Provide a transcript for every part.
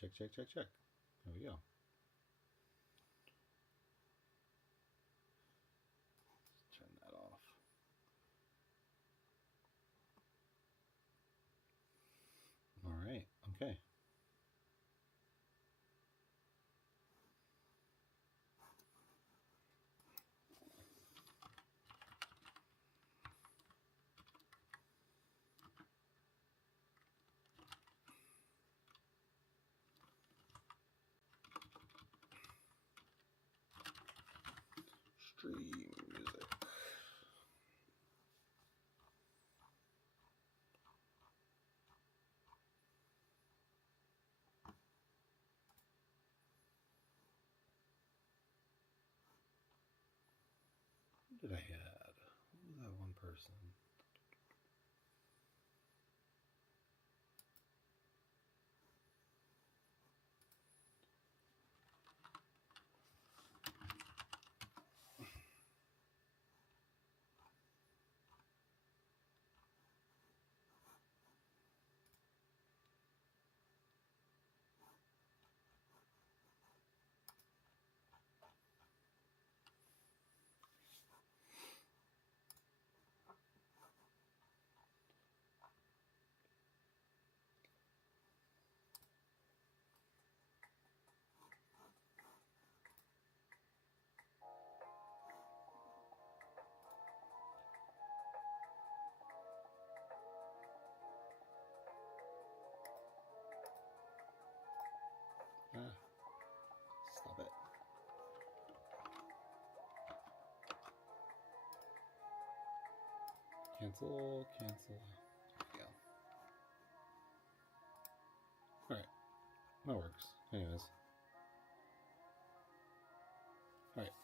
check, check, check, check. There we go. Let's turn that off. All right, okay. Stream music. What did I add? Who was that one person? Ah, stop it. Cancel, cancel. There we go. Alright, that works. Anyways. Alright.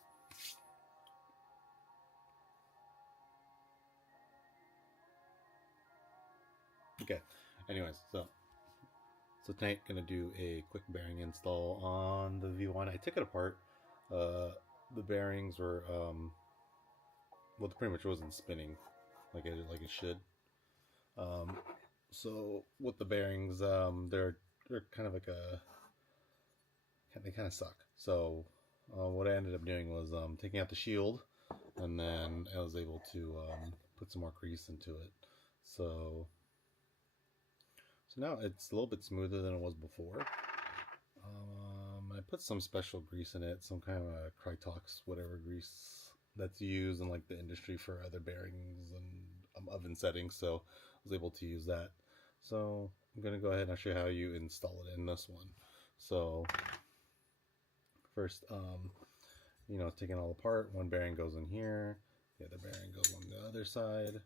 Okay, anyways, so tonight gonna do a quick bearing install on the V1. I took it apart. The bearings were well, pretty much wasn't spinning like it should. So with the bearings, they're kind of like they kind of suck. So what I ended up doing was taking out the shield, and then I was able to put some more grease into it. So now it's a little bit smoother than it was before. I put some special grease in it, some kind of a Krytox, whatever grease that's used in like the industry for other bearings and oven settings. So I was able to use that. So I'm gonna go ahead and I'll show you how you install it in this one. So first, you know, taking it all apart, one bearing goes in here, the other bearing goes on the other side.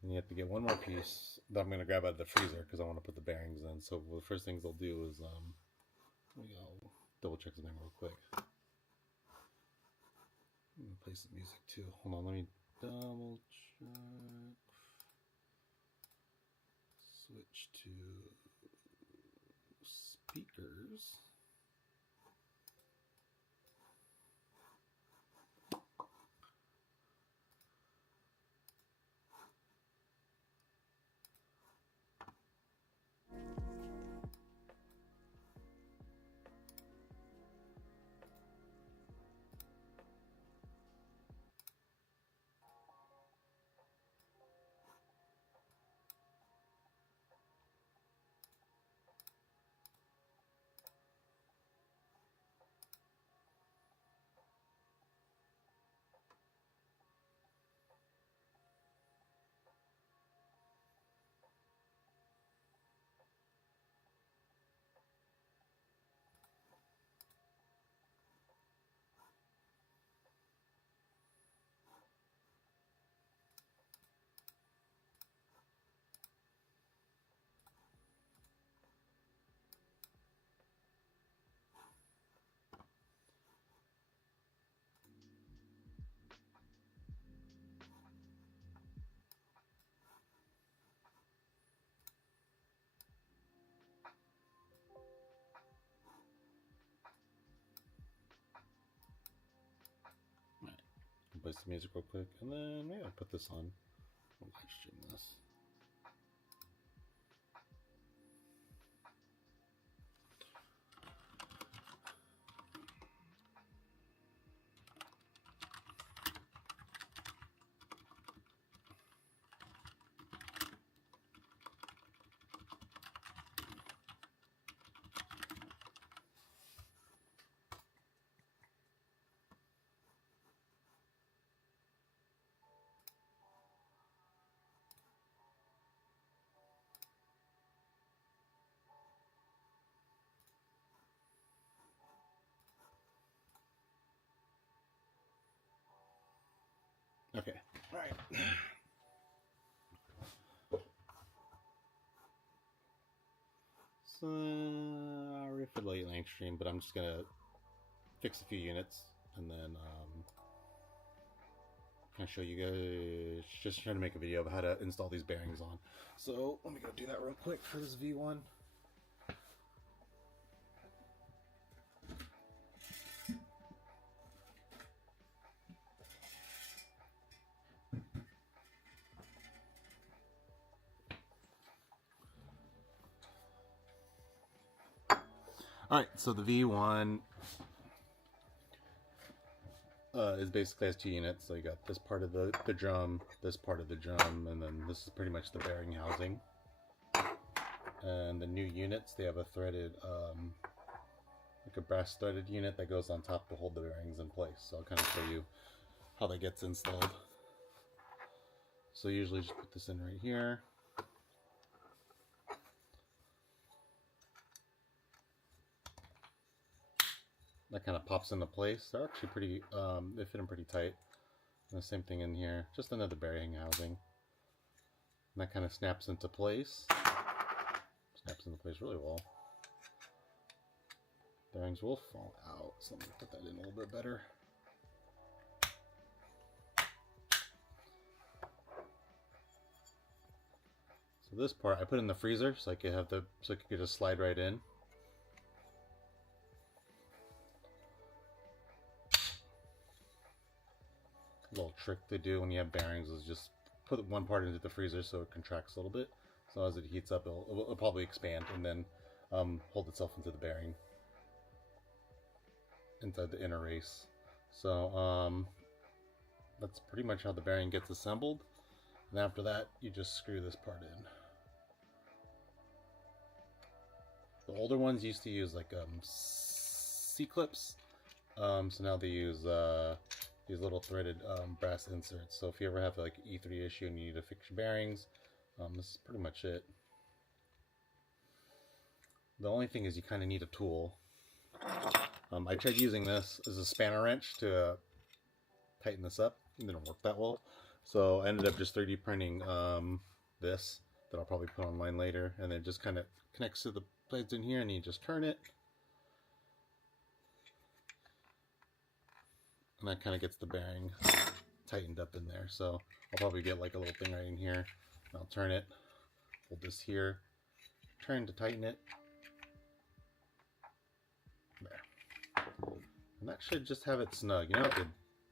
And you have to get one more piece that I'm going to grab out of the freezer because I want to put the bearings in. So the first things I'll do is, let me go double check something real quick. I'm going to play some music too. Hold on, let me double check. Switch to speakers. Play some music real quick, and then yeah, I'll put this on. I'll live stream this. Okay, all right. So, I'll riff it late length stream, but I'm just gonna fix a few units and then kind of show you guys, just trying to make a video of how to install these bearings on. So let me go do that real quick for this V1. Alright, so the V1 is basically has two units. So you got this part of the drum, this part of the drum, and then this is pretty much the bearing housing. And the new units, they have a threaded, like a brass threaded unit that goes on top to hold the bearings in place. So I'll kind of show you how that gets installed. So usually just put this in right here. That kind of pops into place. They're actually pretty, they fit in pretty tight. And the same thing in here, just another bearing housing. And that kind of snaps into place. Snaps into place really well. Bearings will fall out, so let me put that in a little bit better. So this part I put in the freezer so I could have so it could just slide right in. A little trick to do when you have bearings is just put one part into the freezer so it contracts a little bit. So as it heats up, it'll probably expand and then hold itself into the bearing, inside the inner race. So that's pretty much how the bearing gets assembled. And after that, you just screw this part in. The older ones used to use like C-clips, so now they use these little threaded brass inserts. So if you ever have like an E3 issue and you need to fix your bearings, this is pretty much it. The only thing is you kind of need a tool. I tried using this as a spanner wrench to tighten this up. It didn't work that well. So I ended up just 3D printing this that I'll probably put online later, and it just kind of connects to the blades in here, and you just turn it. And that kind of gets the bearing tightened up in there. So I'll probably get like a little thing right in here. I'll turn it, hold this here, turn to tighten it. There. And that should just have it snug. You don't have to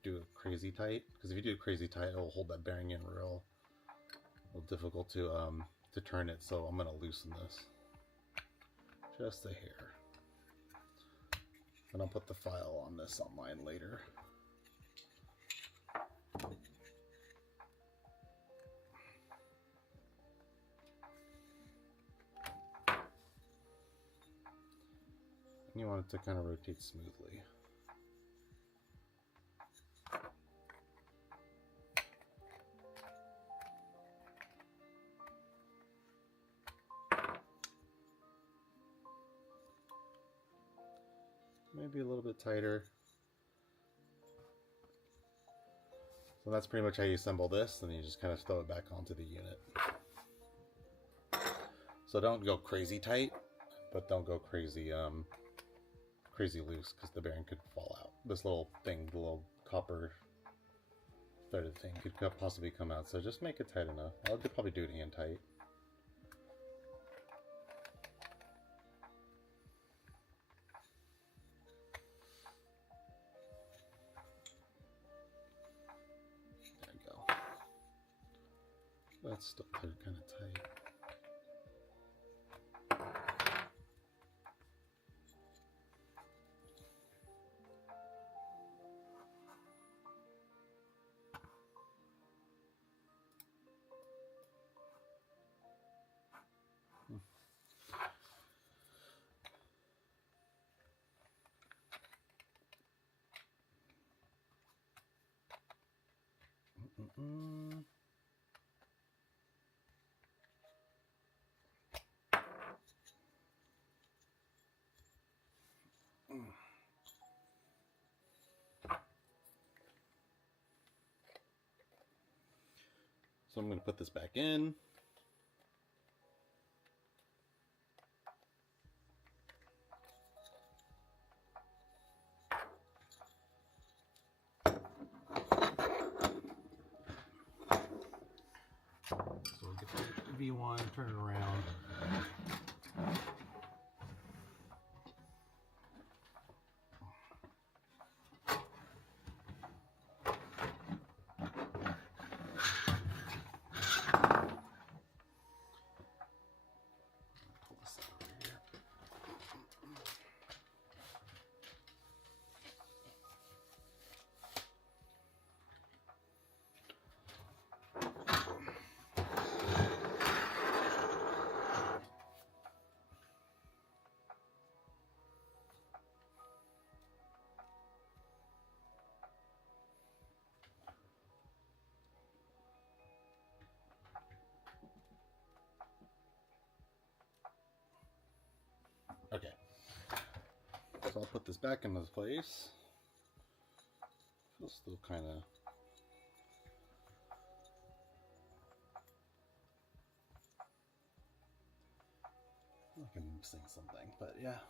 do it crazy tight, because if you do it crazy tight, it'll hold that bearing in real difficult to turn it. So I'm going to loosen this just a hair. And I'll put the file on this online later. You want it to kind of rotate smoothly. Maybe a little bit tighter. So that's pretty much how you assemble this, and you just kind of throw it back onto the unit. So don't go crazy tight, but don't go crazy crazy loose, because the bearing could fall out. This little thing, the little copper threaded thing, could possibly come out. So just make it tight enough. I could probably do it hand tight. There we go. That's still kind of tight. So I'm going to put this back in. So we'll get the V1, turn it around. Okay, so I'll put this back into place. Feels still kind of like I'm missing something, but yeah,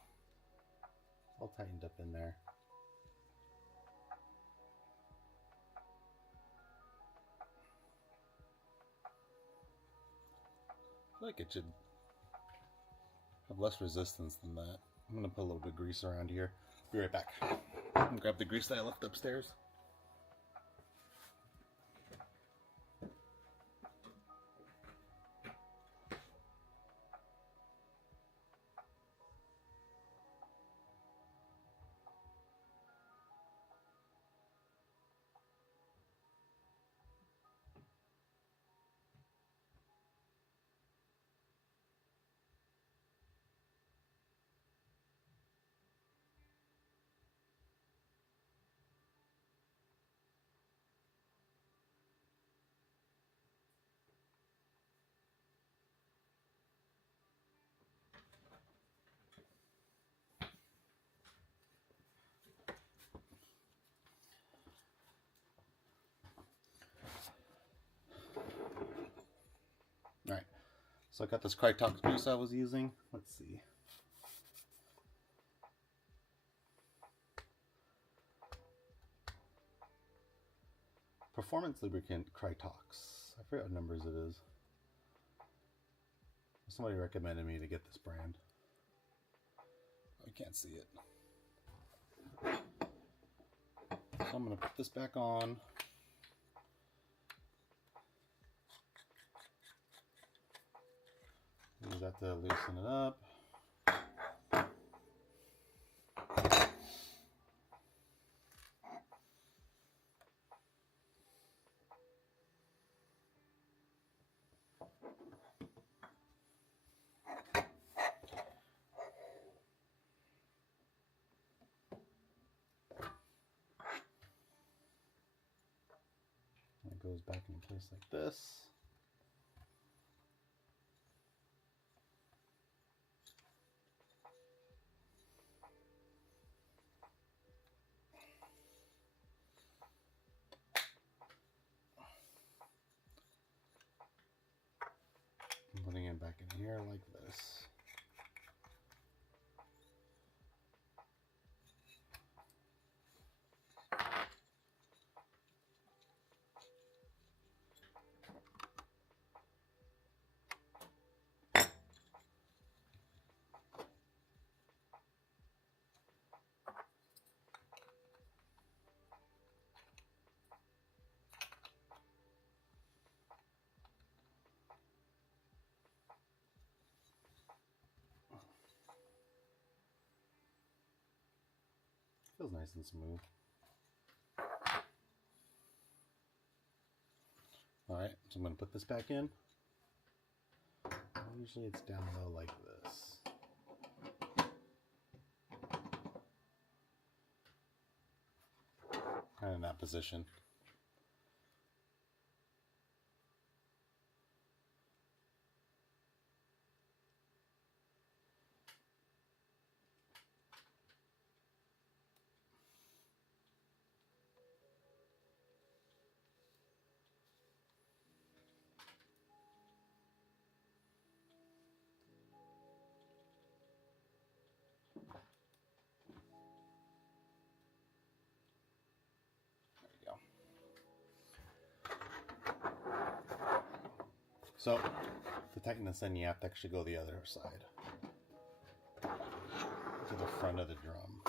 all tightened up in there. I feel like it should have less resistance than that. I'm gonna put a little bit of grease around here. Be right back. I'm gonna grab the grease that I left upstairs. Alright, so I got this Krytox grease I was using. Let's see. Performance Lubricant Krytox. I forget what numbers it is. Somebody recommended me to get this brand. I can't see it. So I'm going to put this back on. Use that to loosen it up. It goes back in place like this. I'm putting it back in here like this. Feels nice and smooth. Alright, so I'm going to put this back in. Usually it's down low like this. Kind of in that position. So to tighten this in, you have to actually go the other side to the front of the drum.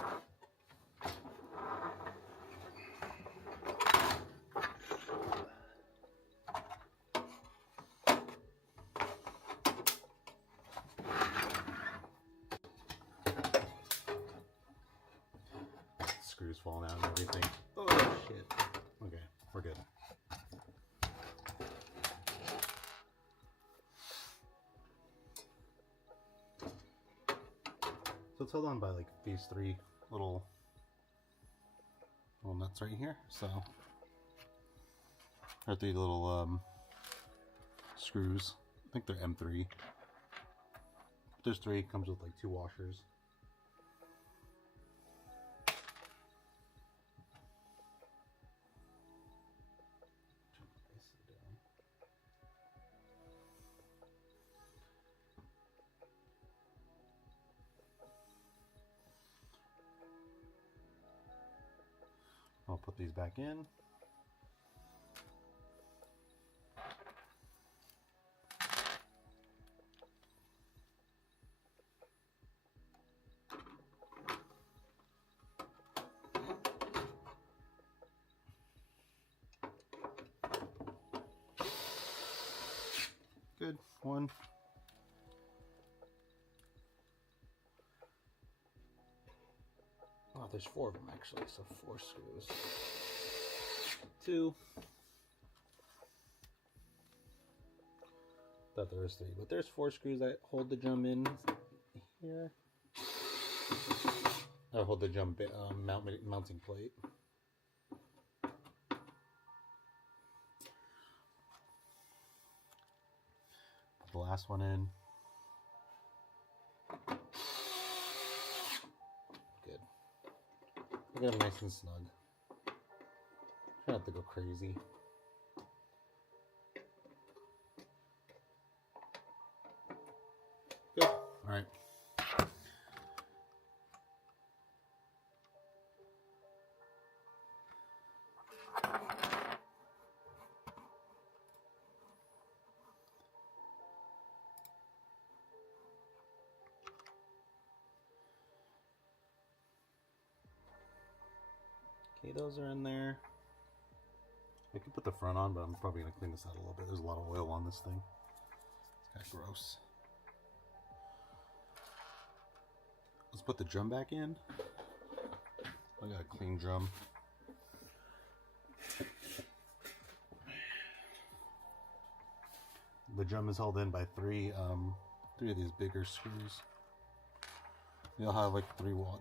Screws falling out and everything. Oh shit. Okay, we're good. So it's held on by like these three little nuts right here. So or three little screws. I think they're M3. There's three. Comes with like 2 washers. I'll put these back in. Good. One. Oh, there's 4 of them actually, so 4 screws. 2. Thought there was 3, but there's 4 screws that hold the drum in here. Or hold the drum mounting plate. Put the last one in. Good. I got them nice and snug. Try not to go crazy. Good. All right. Okay, those are in there. I could put the front on, but I'm probably going to clean this out a little bit. There's a lot of oil on this thing. It's kind of gross. Let's put the drum back in. I got a clean drum. The drum is held in by three of these bigger screws. They'll have like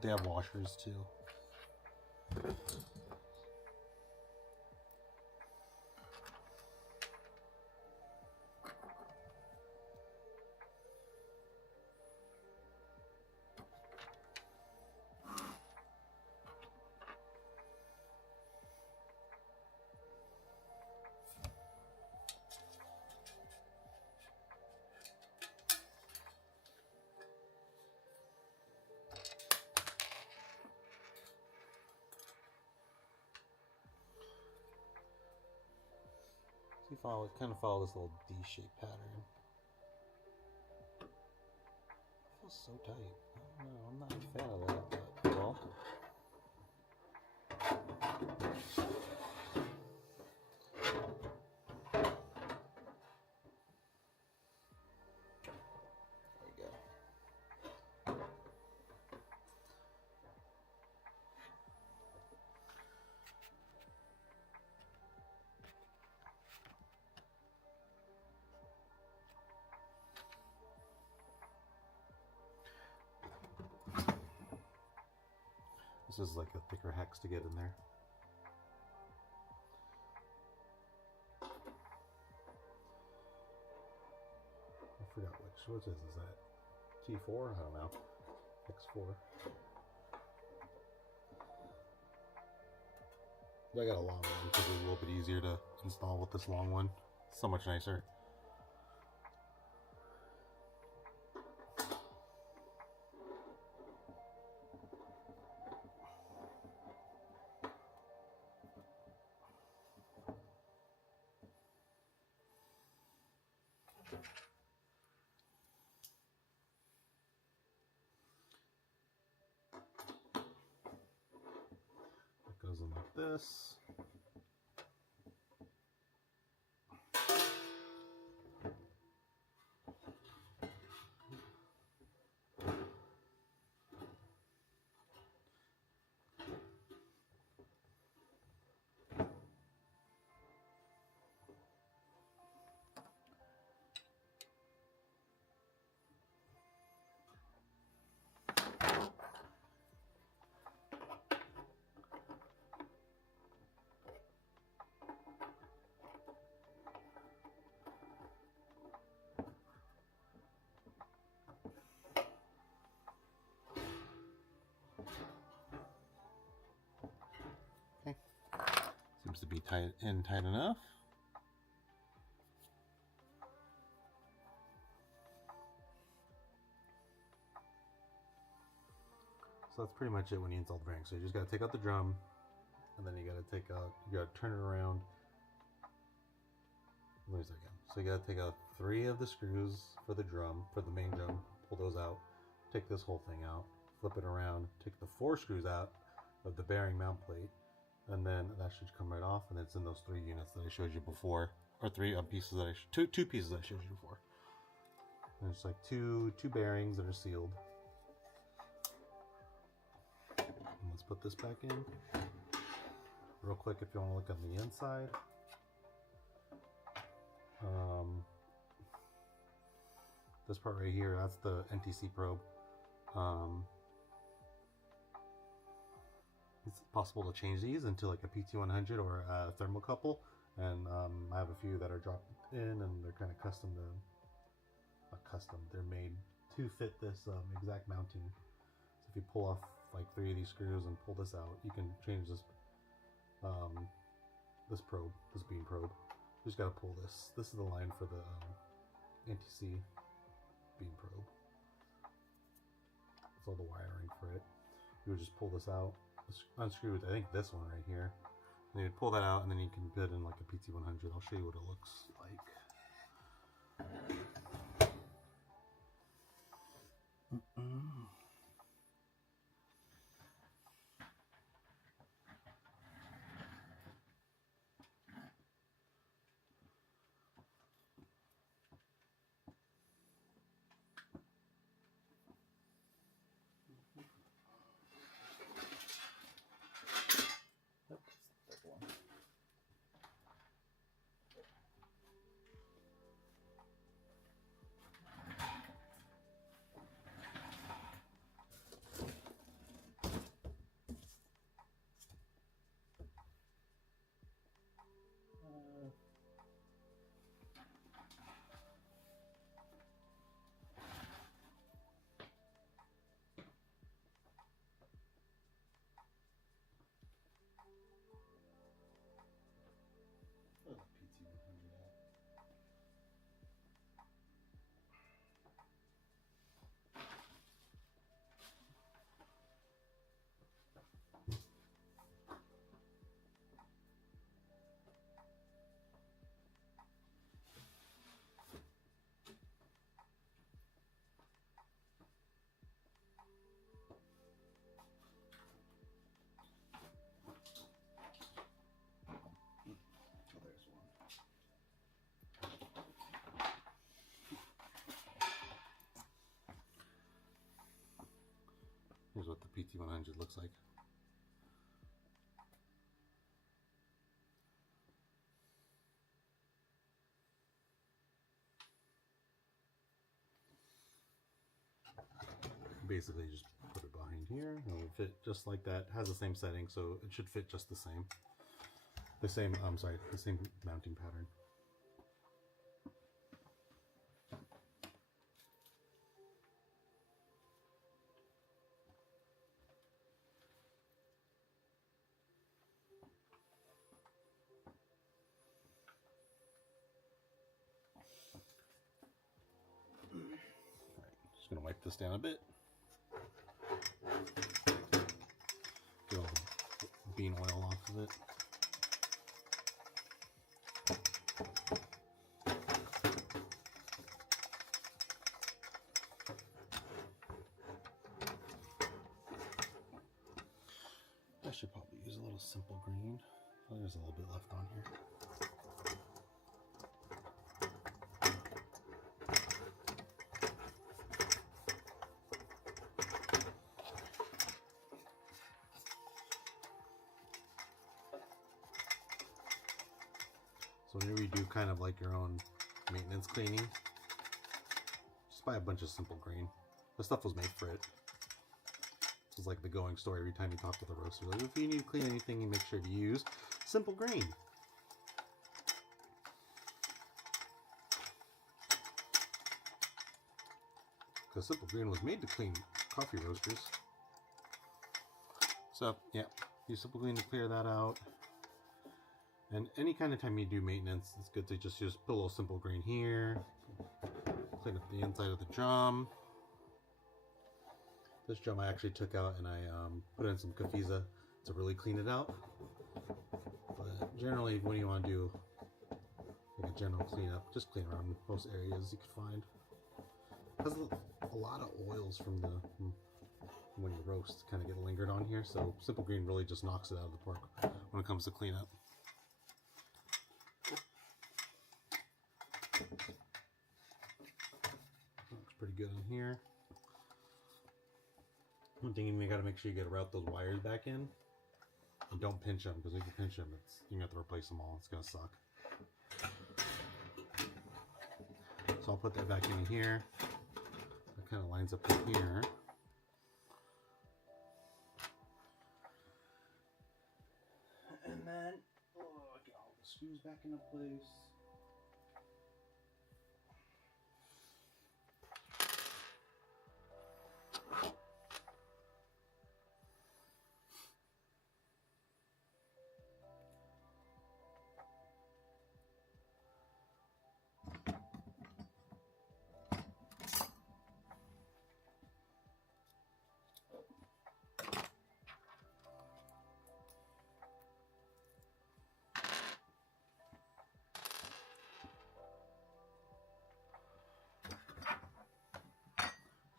they have washers too. Kind of follow this little D-shaped pattern. It feels so tight. I don't know. I'm not a fan of that, but well. There we go. This is like a thicker hex to get in there. I forgot which is that? T4? I don't know. X4. I got a long one because it's a little bit easier to install with this long one. So much nicer. this. Seems to be tight enough. So that's pretty much it when you install the bearing. So you just gotta take out the drum, and then you gotta turn it around. Let me say again. So you gotta take out 3 of the screws for the drum, for the main drum, pull those out, take this whole thing out, flip it around, take the 4 screws out of the bearing mount plate, and then that should come right off, and it's in those 3 units that I showed you before, or 3 pieces that two pieces I showed you before. And it's like two bearings that are sealed. And let's put this back in real quick if you want to look on the inside. This part right here, that's the NTC probe. It's possible to change these into like a PT100 or a thermocouple, and I have a few that are dropped in, and they're kind of custom to, not custom, they're made to fit this exact mounting. So if you pull off like 3 of these screws and pull this out, you can change this this probe, this beam probe. You just got to pull this. This is the line for the NTC beam probe. That's all the wiring for it. You would just pull this out, unscrew, I think this one right here, and you would pull that out, and then you can put in like a PT100. I'll show you what it looks like. Here's what the PT100 looks like. Basically, just put it behind here. It'll fit just like that. It has the same setting, so it should fit just the same. The same mounting pattern. Just gonna wipe this down a bit. Get all the bean oil off of it. I should probably use a little little simple green. Oh, there's a little bit left on here. So whenever you do kind of like your own maintenance cleaning, just buy a bunch of simple green. The stuff was made for it. This is like the going story every time you talk to the roaster. Like, if you need to clean anything, you make sure to use simple green. Because simple green was made to clean coffee roasters. So yeah, use simple green to clear that out. And any kind of time you do maintenance, it's good to just put a little simple green here. Clean up the inside of the drum. This drum I actually took out and I put in some Kafiza to really clean it out. But generally, when you want to do like a general cleanup, just clean around most areas you can find. Because a lot of oils from the when you roast kind of get lingered on here, so simple green really just knocks it out of the park when it comes to cleanup. Looks pretty good in here. One thing you got to make sure you route those wires back in, and don't pinch them, because if you pinch them, you're gonna have to replace them all. It's gonna suck. So I'll put that back in here. That kind of lines up in here. And then get all the screws back into place.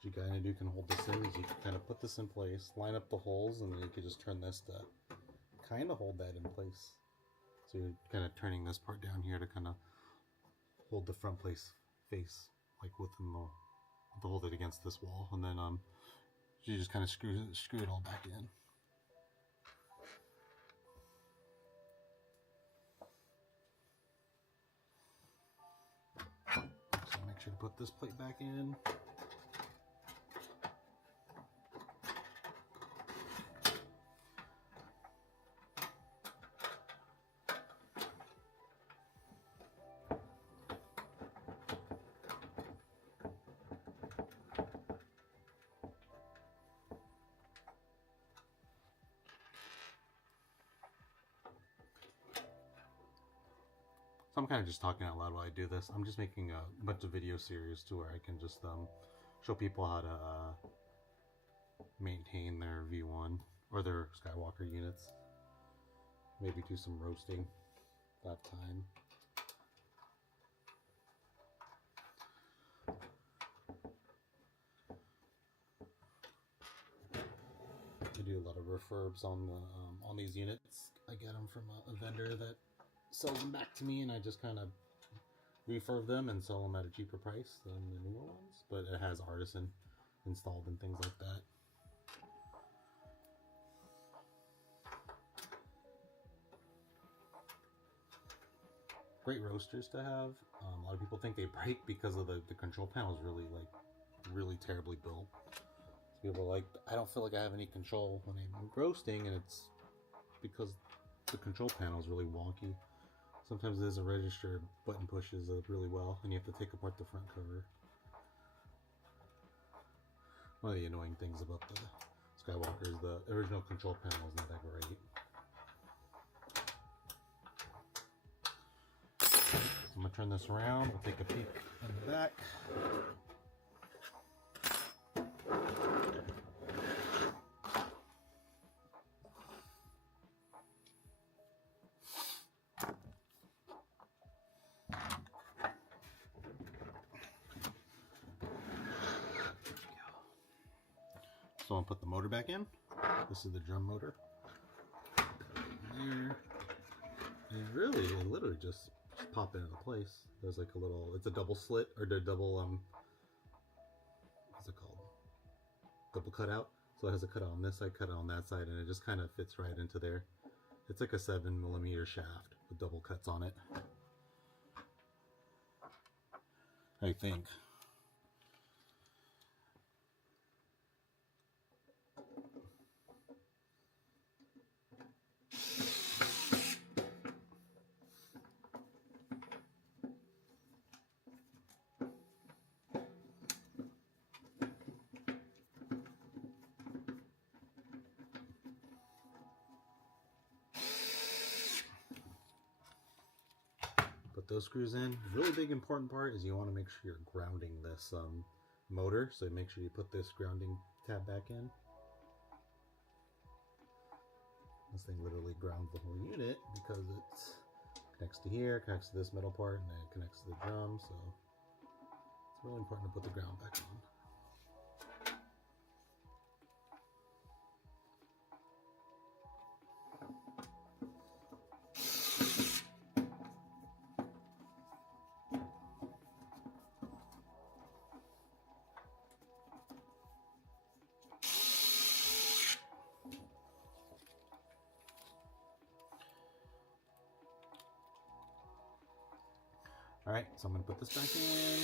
What you kind of do can hold this in is you can kind of put this in place, line up the holes, and then you can just turn this to kind of hold that in place. So you're kind of turning this part down here to kind of hold the front face like within to hold it against this wall, and then you just kind of screw it all back in. So make sure to put this plate back in. I'm kind of just talking out loud while I do this. I'm just making a bunch of video series to where I can just show people how to maintain their V1 or their Skywalker units. Maybe do some roasting if I have time. I do a lot of refurbs on these units. I get them from a vendor that sells them back to me, and I just kind of refurb them and sell them at a cheaper price than the newer ones, but it has artisan installed and things like that. Great roasters to have. A lot of people think they break because of the control panel is really terribly built. So people are like, I don't feel like I have any control when I'm roasting, and it's because the control panel is really wonky. Sometimes there's a register button pushes really well, and you have to take apart the front cover. One of the annoying things about the Skywalker is the original control panel is not that great. So I'm going to turn this around. We'll take a peek in the back. So I'll put the motor back in. This is the drum motor. there. And really, it literally just pop into place. There's like a little, it's a double slit, or the double, what's it called? Double cutout. So it has a cutout on this side, cutout on that side, and it just kind of fits right into there. It's like a 7mm shaft with double cuts on it, I think. Put those screws in. Really big important part is you want to make sure you're grounding this motor, so make sure you put this grounding tab back in. This thing literally grounds the whole unit because it connects to here, connects to this metal part, and then it connects to the drum, so it's really important to put the ground back on. Alright, so I'm going to put this back in.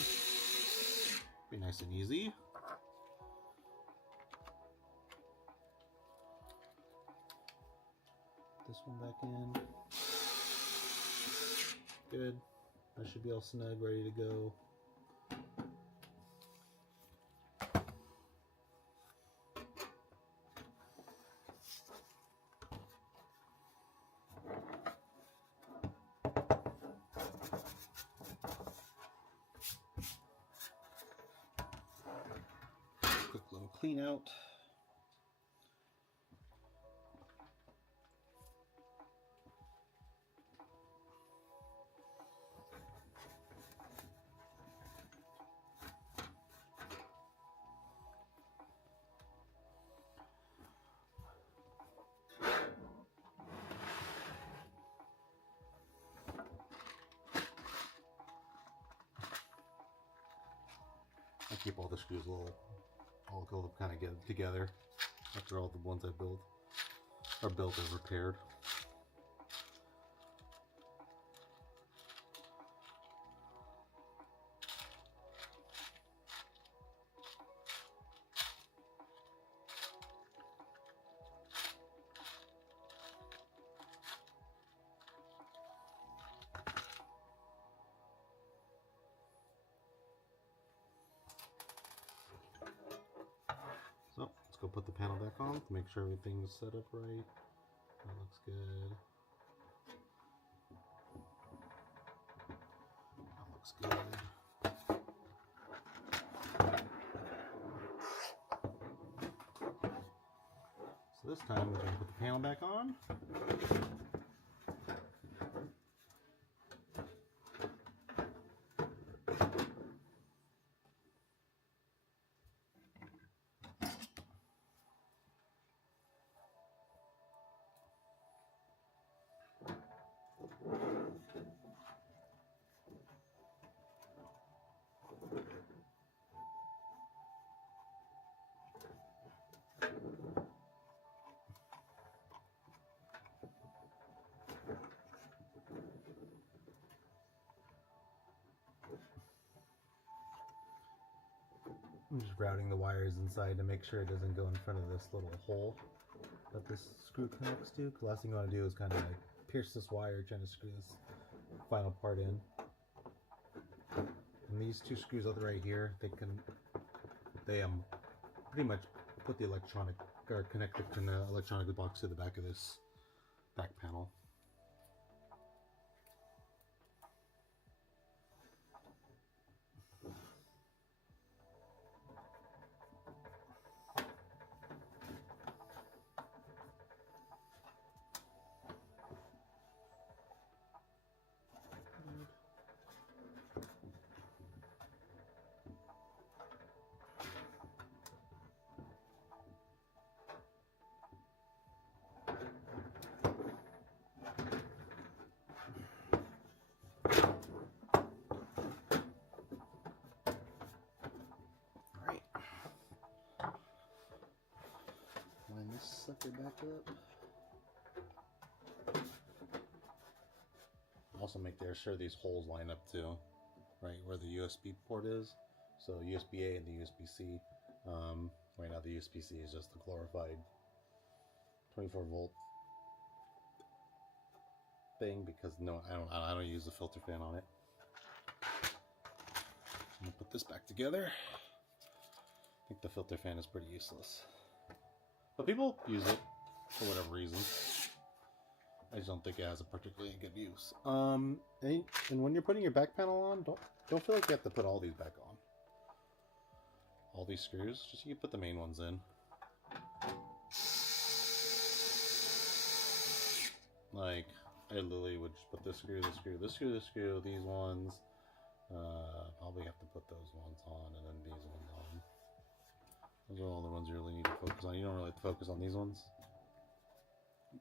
Be nice and easy. This one back in. Good. That should be all snug, ready to go. Quick little clean out. I keep all the screws all kind of get together after all the ones I build are built and repaired. So let's go put the panel back on to make sure everything's set up right. That looks good. That looks good. So this time we're going to put the panel back on. I'm just routing the wires inside to make sure it doesn't go in front of this little hole that this screw connects to. The last thing you want to do is kind of like pierce this wire trying to screw this final part in. And these two screws out right here, they pretty much put the electronic or connect the electronic box to the back of this back panel. Alright. Line this sucker back up. Also make sure these holes line up too, right where the USB port is. So USB-A and the USB-C. Right now the USB-C is just the glorified 24 volt thing because no, I don't use the filter fan on it. I'm gonna put this back together. I think the filter fan is pretty useless, but people use it for whatever reason. I just don't think it has a particularly good use. And when you're putting your back panel on, don't feel like you have to put all these back on. All these screws, just you can put the main ones in. Like, I literally would just put this screw, this screw, this screw, this screw, these ones. Probably have to put those ones on and then these ones on. Those are all the ones you really need to focus on. You don't really have to focus on these ones,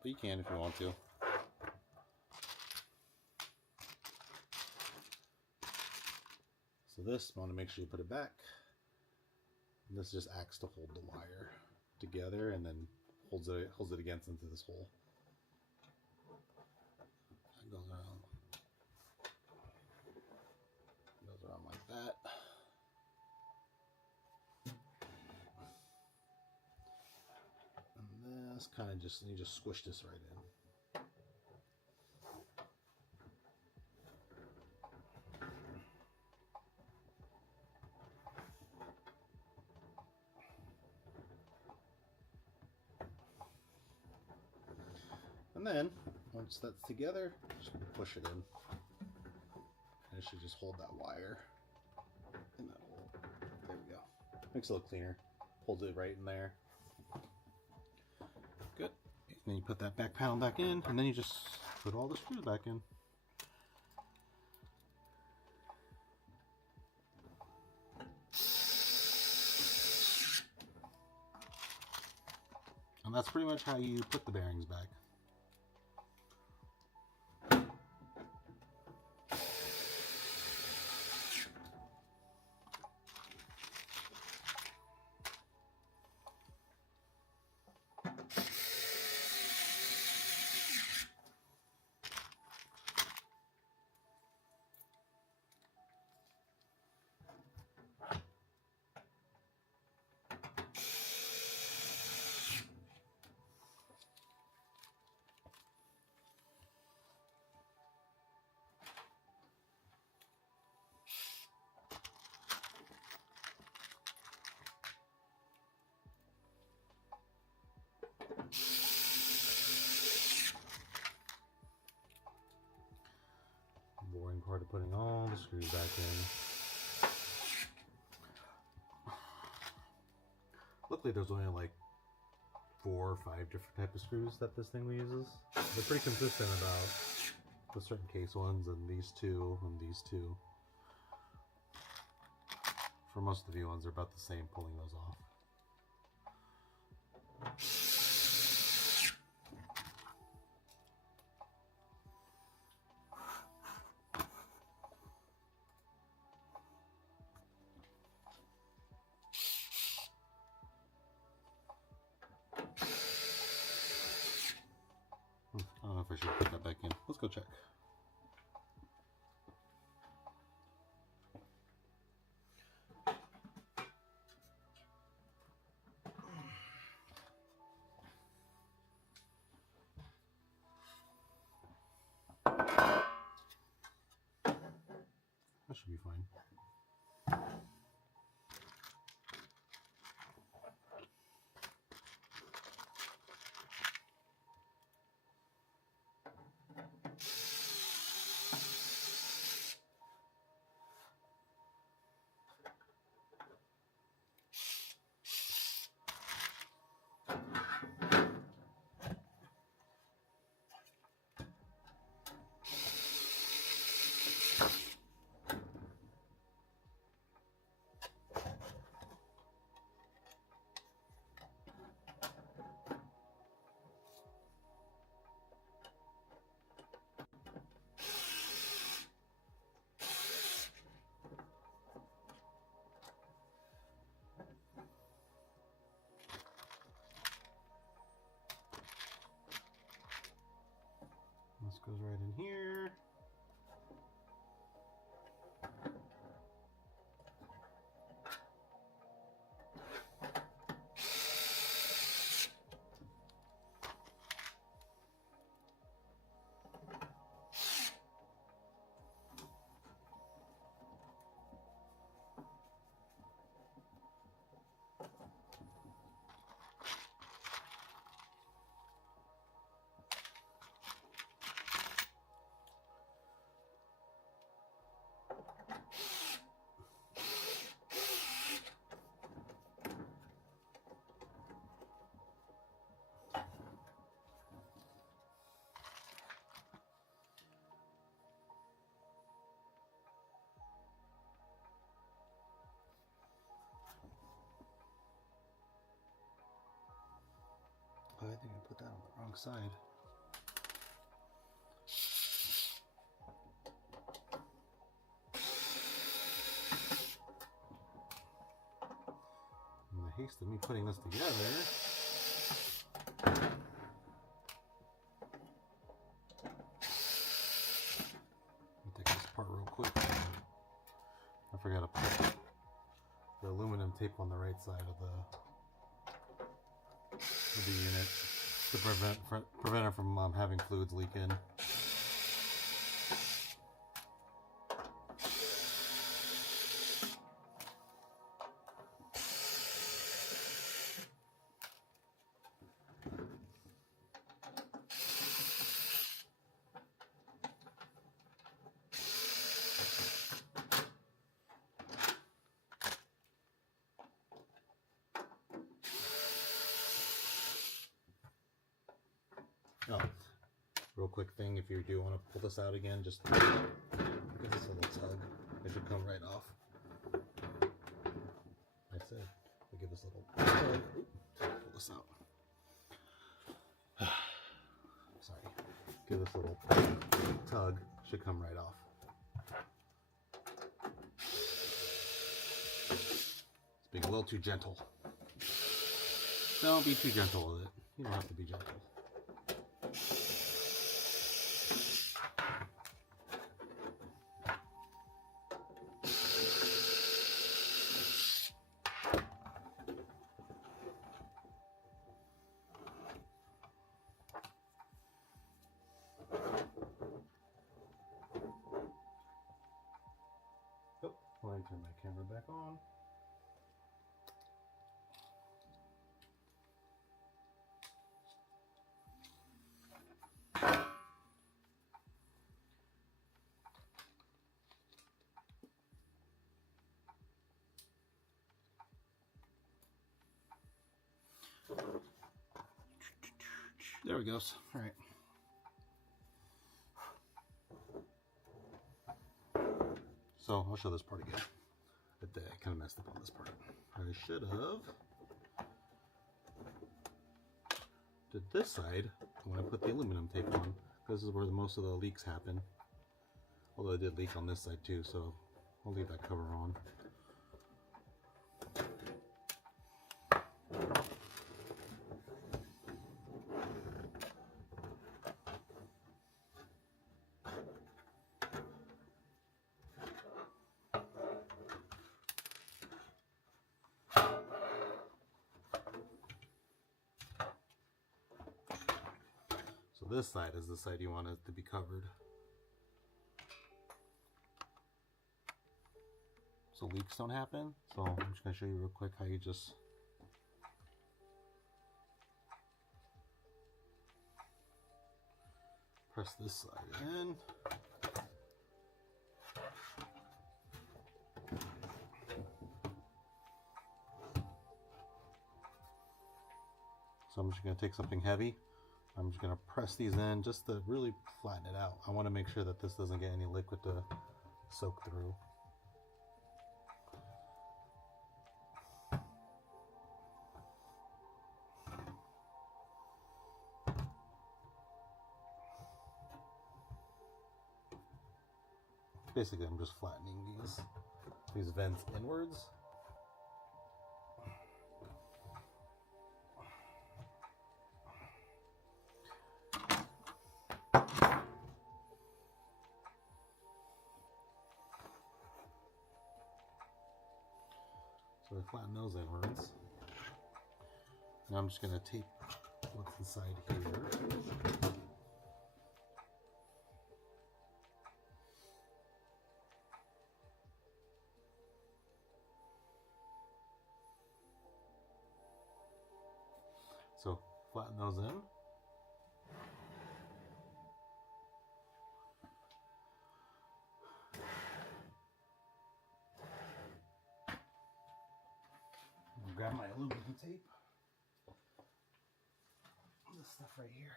but you can if you want to. So this, I want to make sure you put it back. And this just acts to hold the wire together and then holds it against into this hole. It goes around like that. And this kind of you just squish this right in. And then, once that's together, just push it in. And it should just hold that wire in that hole. There we go. Makes it look cleaner. Holds it right in there. Good. And then you put that back panel back in, and then you just put all the screws back in. And that's pretty much how you put the bearings back. Boring part of putting all the screws back in. Luckily there's only like 4 or 5 different types of screws that this thing uses. They're pretty consistent about the certain case ones and these two and these two. For most of the ones, they're about the same pulling those off. I don't know if I should put that back in. Let's go check. That should be fine. wrong side. In the haste of me putting this together, I'll take this apart real quick. I forgot to put the aluminum tape on the right side of the unit to prevent it from having fluids leak in. Oh, real quick thing, if you do want to pull this out again, just give this a little tug. It should come right off. Like I said, we give this a little tug. Pull this out. Sorry. Give this a little tug. Should come right off. It's being a little too gentle. Don't be too gentle with it. You don't have to be gentle. Let me turn my camera back on. There we go. All right. So I'll show this part again. I kind of messed up on this part. I should have did this side when I put the aluminum tape on, because this is where most of the leaks happen. Although I did leak on this side too, so I'll leave that cover on. So this side is the side you want it to be covered, so leaks don't happen. So I'm just going to show you real quick how you just press this side in. So I'm just going to take something heavy. I'm just going to press these in just to really flatten it out. I want to make sure that this doesn't get any liquid to soak through. Basically, I'm just flattening these vents inwards. So I flatten those inwards. Now I'm just going to tape what's inside here. So flatten those in. Grab my aluminum tape. This stuff right here.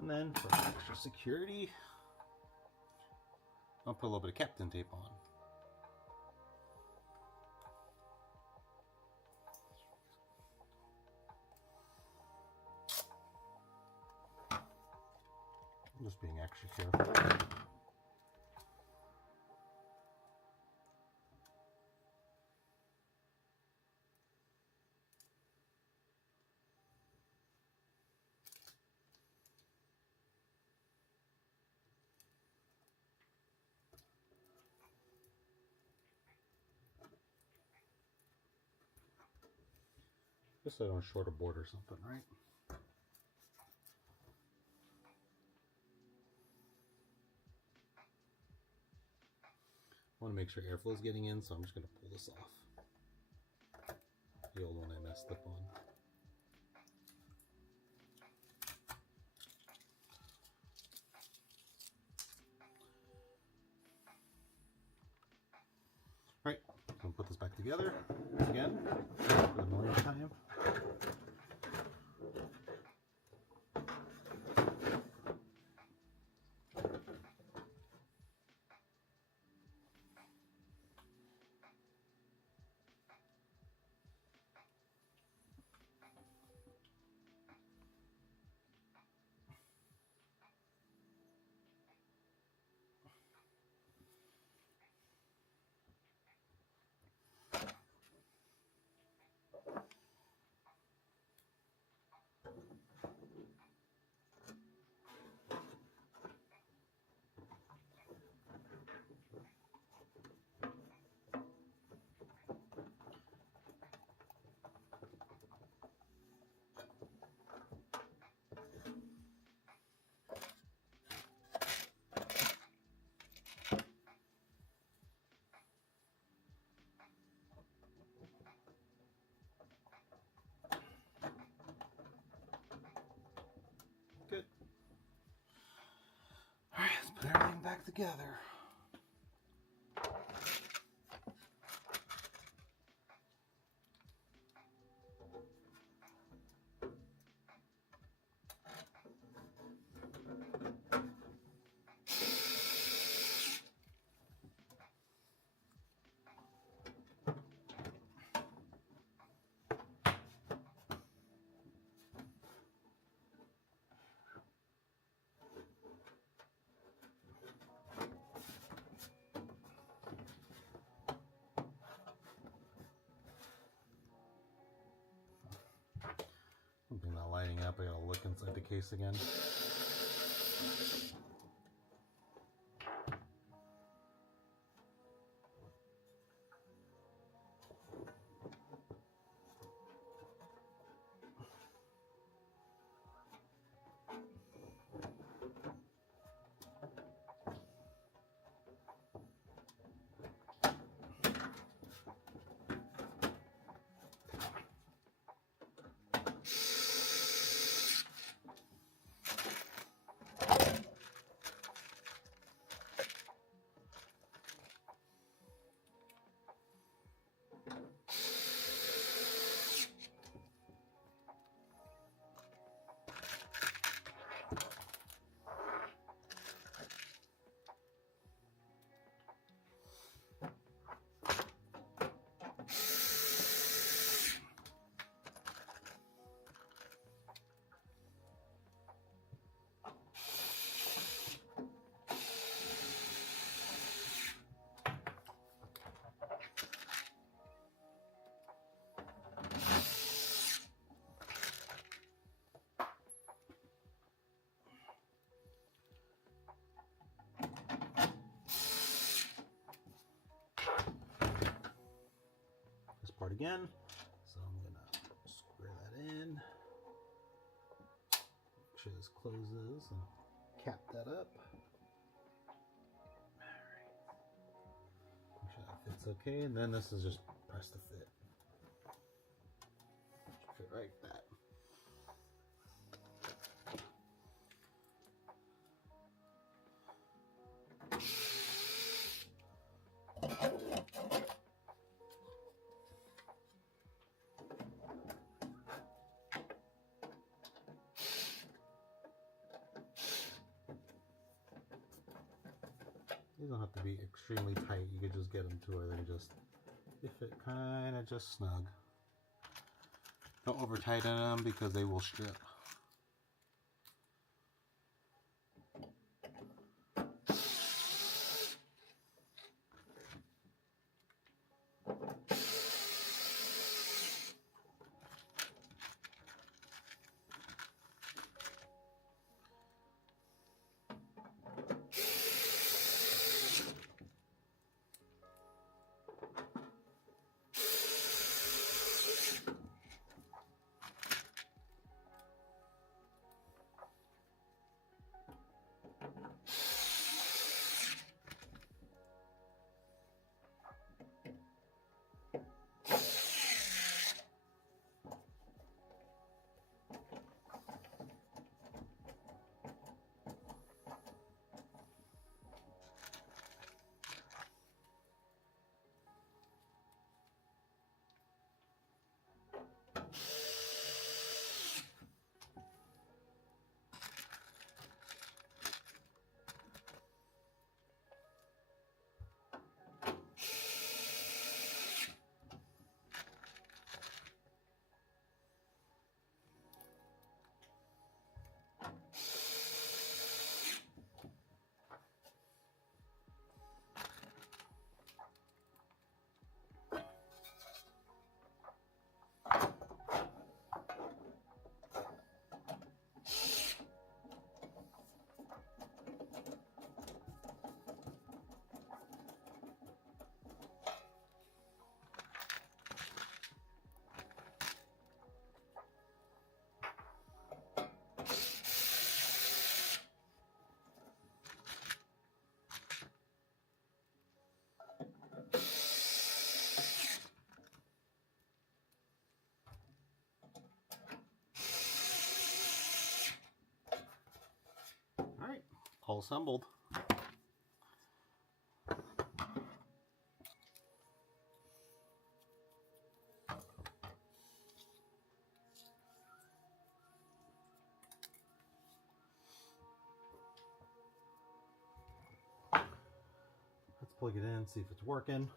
And then for extra security, I'll put a little bit of Captain tape on. I'm just being extra careful. Just so I don't short a board or something, right? I want to make sure airflow is getting in, so I'm just going to pull this off. The old one I messed up on. All right, so I'm going to put this back together again for the millionth time. Good. All right, let's put everything back together. Something not lighting up, I gotta look inside the case again. Part again, so I'm gonna square that in, make sure this closes and cap that up. Alright, make sure that fits okay, and then this is just press to fit. Fit right like that. don't have to be extremely tight. You could just get them to where they're just, they fit kind of just snug. Don't over tighten them because they will strip. Alright, all assembled. Let's plug it in, see if it's working.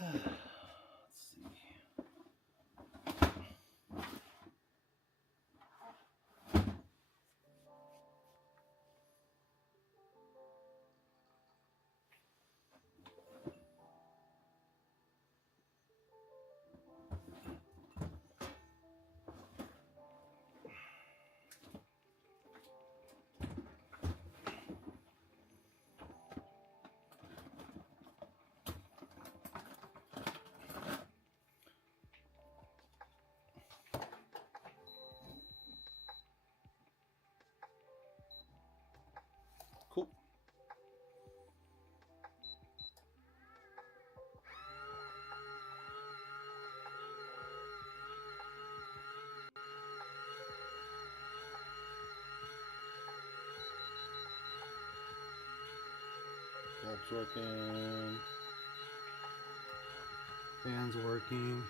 Let's see. Cool. Bulb's working. Fan's working.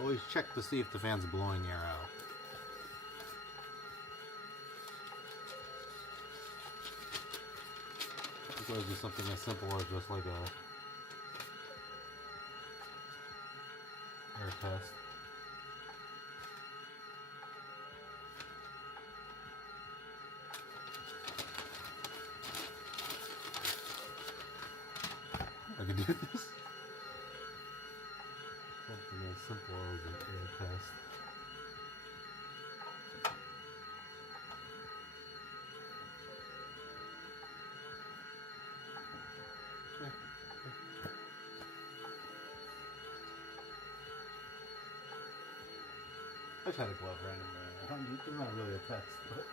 Always check to see if the fan's blowing air out. This always do something as simple as just like a air test. I can do this. Something as simple as an air test. I just had a glove randomly. It's not really a test, but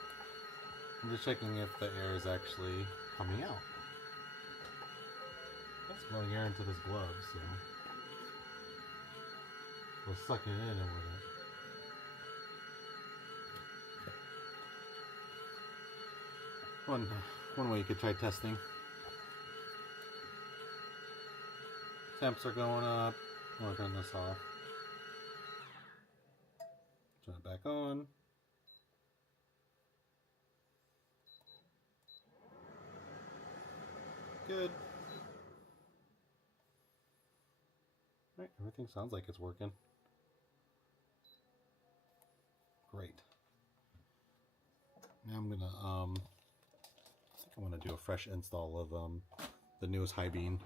I'm just checking if the air is actually coming out. That's blowing air into this glove, so we'll suck it in and with it. One way you could try testing. Temps are going up. I'm gonna turn this off. Turn it back on. Good. Alright, everything sounds like it's working. Great. Now I'm gonna I think I want to do a fresh install of the newest high beam.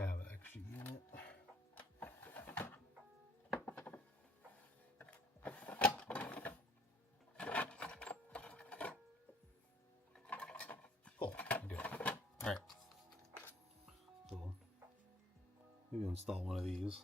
I have an extra unit. Cool. Good. All right. So maybe install one of these.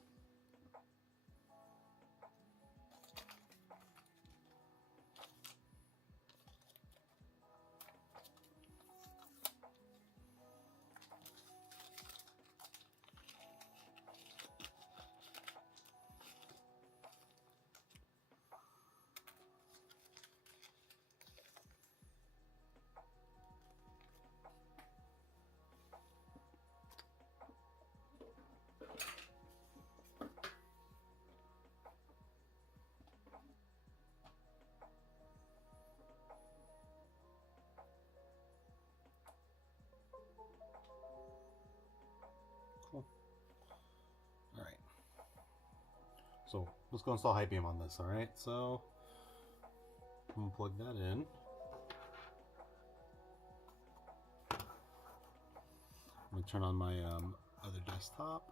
Cool. All right. So let's go install high beam on this. All right. So I'm gonna plug that in. I'm gonna turn on my other desktop.